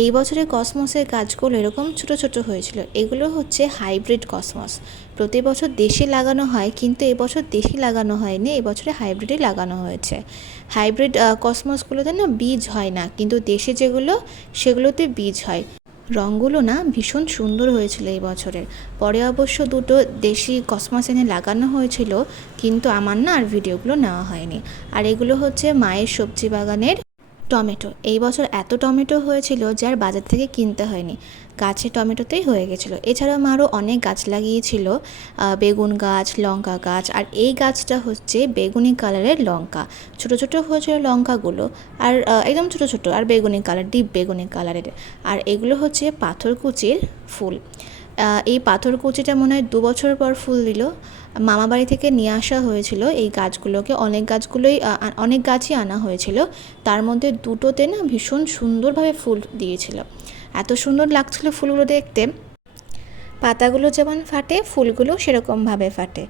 এই বছরে কসমসের গাছগুলো এরকম ছোট ছোট হয়েছিল। এগুলো হচ্ছে হাইব্রিড কসমস। প্রতি বছর দেশি লাগানো হয়, কিন্তু এবছর দেশি লাগানো হয়নি, এবছরে হাইব্রিডই লাগানো হয়েছে। হাইব্রিড কসমসগুলোতে না বীজ হয় না, কিন্তু দেশি যেগুলো সেগুলোতে বীজ হয়। রঙগুলো না ভীষণ সুন্দর হয়েছিল এই বছরের। পরে অবশ্য দুটো দেশি কসমস এনে লাগানো হয়েছিল, কিন্তু আমার না আর ভিডিওগুলো নেওয়া হয়নি। আর এগুলো হচ্ছে মায়ের সবজি বাগানের টমেটো। এই বছর এত টমেটো হয়েছিল যে আর বাজার থেকে কিনতে হয়নি, গাছে টমেটোতেই হয়ে গেছিলো। এছাড়াও মা আরও অনেক গাছ লাগিয়েছিল, বেগুন গাছ, লঙ্কা গাছ। আর এই গাছটা হচ্ছে বেগুনি কালারের লঙ্কা, ছোট ছোট হয়েছিল লঙ্কাগুলো, আর একদম ছোট ছোট, আর বেগুনি কালার, ডিপ বেগুনি কালারের। আর এগুলো হচ্ছে পাথরকুচির ফুল। এই পাথরকুচিটা মনে হয় 2 বছর পর ফুল দিল। মামা বাড়ি থেকে নিয়ে আসা হয়েছিল এই গাছগুলোকে, অনেক গাছই আনা হয়েছিল, তার মধ্যে দুটোতে না ভীষণ সুন্দরভাবে ফুল দিয়েছিল। এত সুন্দর লাগছিল ফুলগুলো দেখতে। পাতাগুলো যেমন ফাটে, ফুলগুলো সেরকমভাবে ফাটে।